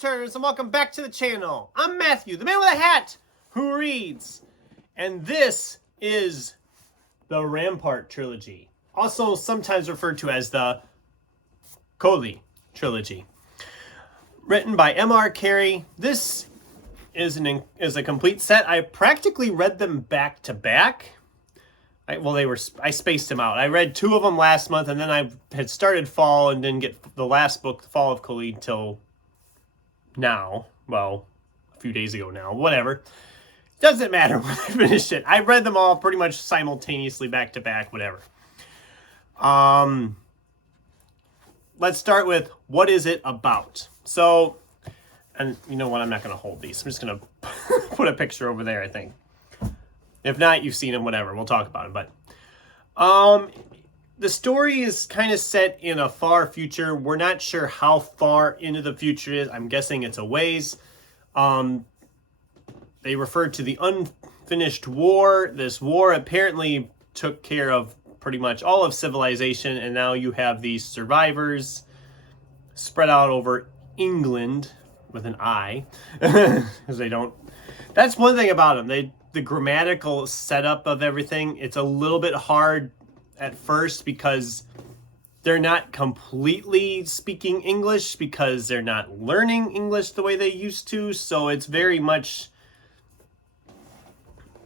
page-turners, and welcome back to the channel. I'm Matthew, the man with a hat who reads, and this is the Rampart Trilogy, also sometimes referred to as the Carey Trilogy. Written by Carey. This is a complete set. I practically read them back to back. I spaced them out. I read 2 of them last month, and then I had started fall and didn't get the last book, Fall of Carey, till now. Well, a few days ago now. Whatever. Doesn't matter when I finished it. I read them all pretty much simultaneously, back to back, whatever. Let's start with, what is it about? So, and you know what? I'm not going to hold these. I'm just going to put a picture over there, I think. If not, you've seen them, whatever. We'll talk about it. But the story is kind of set in a far future. We're not sure how far into the future it is. I'm guessing it's a ways. They refer to the unfinished war. This war apparently took care of pretty much all of civilization, and now you have these survivors spread out over England with an I, because they don't. That's one thing about them. The grammatical setup of everything, it's a little bit hard at first because they're not completely speaking English, because they're not learning English the way they used to. So it's very much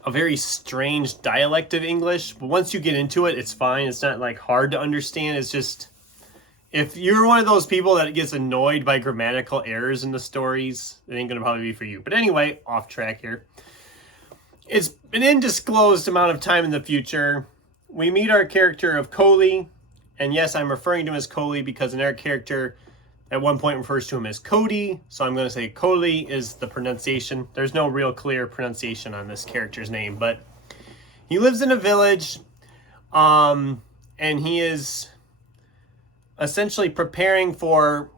a very strange dialect of English. But once you get into it, it's fine. It's not like hard to understand. It's just, if you're one of those people that gets annoyed by grammatical errors in the stories, it ain't gonna probably be for you. But anyway, off track here. It's an undisclosed amount of time in the future. We meet our character of Carey, and yes, I'm referring to him as Carey because another character at one point refers to him as Cody, so I'm going to say Carey is the pronunciation. There's no real clear pronunciation on this character's name, but he lives in a village, and he is essentially preparing for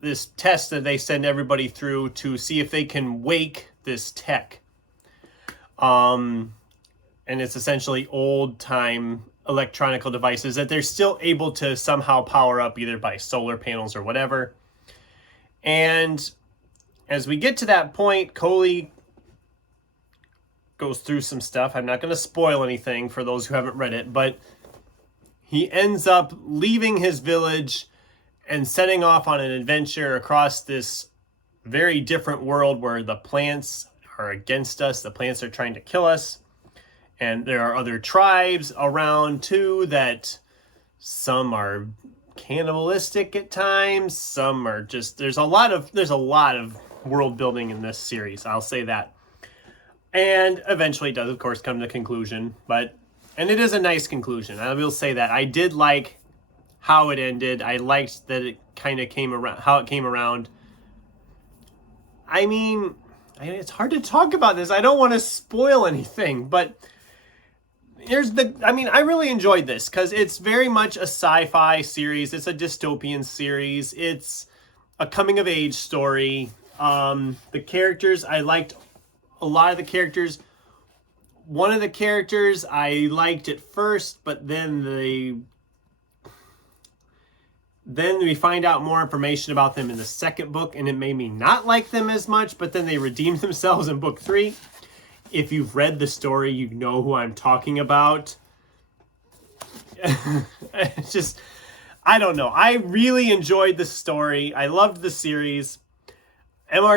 this test that they send everybody through to see if they can wake this tech. And it's essentially old-time electronical devices that they're still able to somehow power up either by solar panels or whatever. And as we get to that point, Carey goes through some stuff. I'm not going to spoil anything for those who haven't read it, but he ends up leaving his village and setting off on an adventure across this very different world where the plants are against us. The plants are trying to kill us. And there are other tribes around too that some are cannibalistic at times. Some are just, there's a lot of world building in this series. I'll say that. And eventually it does, of course, come to conclusion, and it is a nice conclusion. I will say that. I did like how it ended. I liked that it kind of came around, how it came around. I mean, it's hard to talk about this. I don't want to spoil anything, but I really enjoyed this because it's very much a sci-fi series. It's a dystopian series. It's a coming-of-age story. The characters, I liked a lot of the characters. One of the characters I liked at first, but then we find out more information about them in the second book, and it made me not like them as much, but then they redeemed themselves in book 3. If you've read the story, you know who I'm talking about. It's just, I don't know. I really enjoyed the story. I loved the series.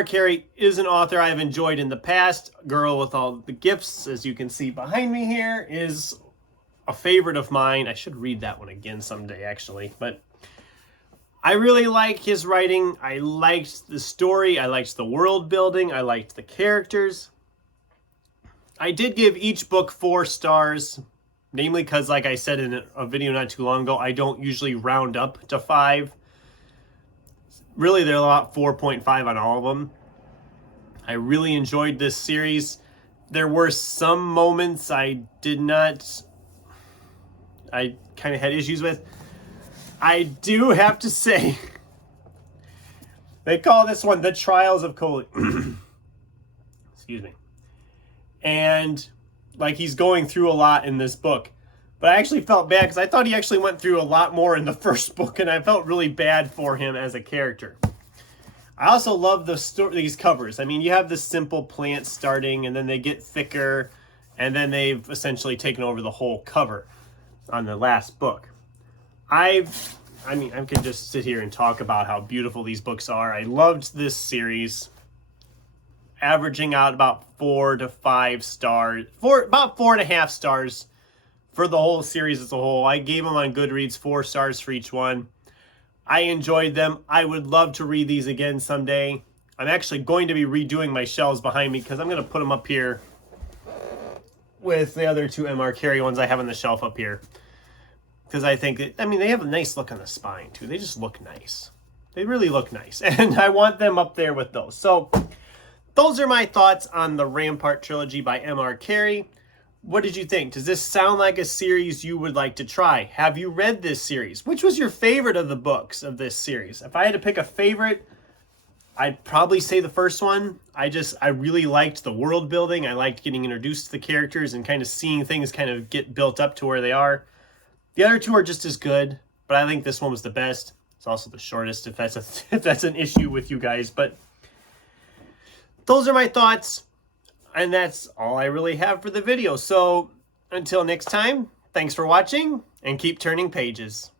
Carey is an author I've enjoyed in the past. Girl with All the Gifts, as you can see behind me here, is a favorite of mine. I should read that one again someday, actually. But I really like his writing. I liked the story. I liked the world building. I liked the characters. I did give each book 4 stars, namely because, like I said in a video not too long ago, I don't usually round up to 5. Really, they're about 4.5 on all of them. I really enjoyed this series. There were some moments I kind of had issues with. I do have to say, they call this one The Trials of Carey. Excuse me. And like, he's going through a lot in this book. But I actually felt bad because I thought he actually went through a lot more in the first book, and I felt really bad for him as a character. I also love these covers. I mean, you have this simple plant starting, and then they get thicker, and then they've essentially taken over the whole cover on the last book. I mean, I could just sit here and talk about how beautiful these books are. I loved this series, averaging out about 4 to 5 stars, about 4.5 stars for the whole series as a whole. I gave them on Goodreads 4 stars for each one. I enjoyed them. I would love to read these again someday. I'm actually going to be redoing my shelves behind me because I'm going to put them up here with the other 2 M.R. Carey ones I have on the shelf up here. Because I think, I mean, they have a nice look on the spine too. They just look nice. They really look nice. And I want them up there with those. So those are my thoughts on the Rampart Trilogy by M.R. Carey. What did you think? Does this sound like a series you would like to try? Have you read this series? Which was your favorite of the books of this series? If I had to pick a favorite, I'd probably say the first one. I really liked the world building. I liked getting introduced to the characters and kind of seeing things kind of get built up to where they are. The other 2 are just as good, but I think this one was the best. It's also the shortest if that's an issue with you guys. But those are my thoughts. And that's all I really have for the video. So until next time, thanks for watching and keep turning pages.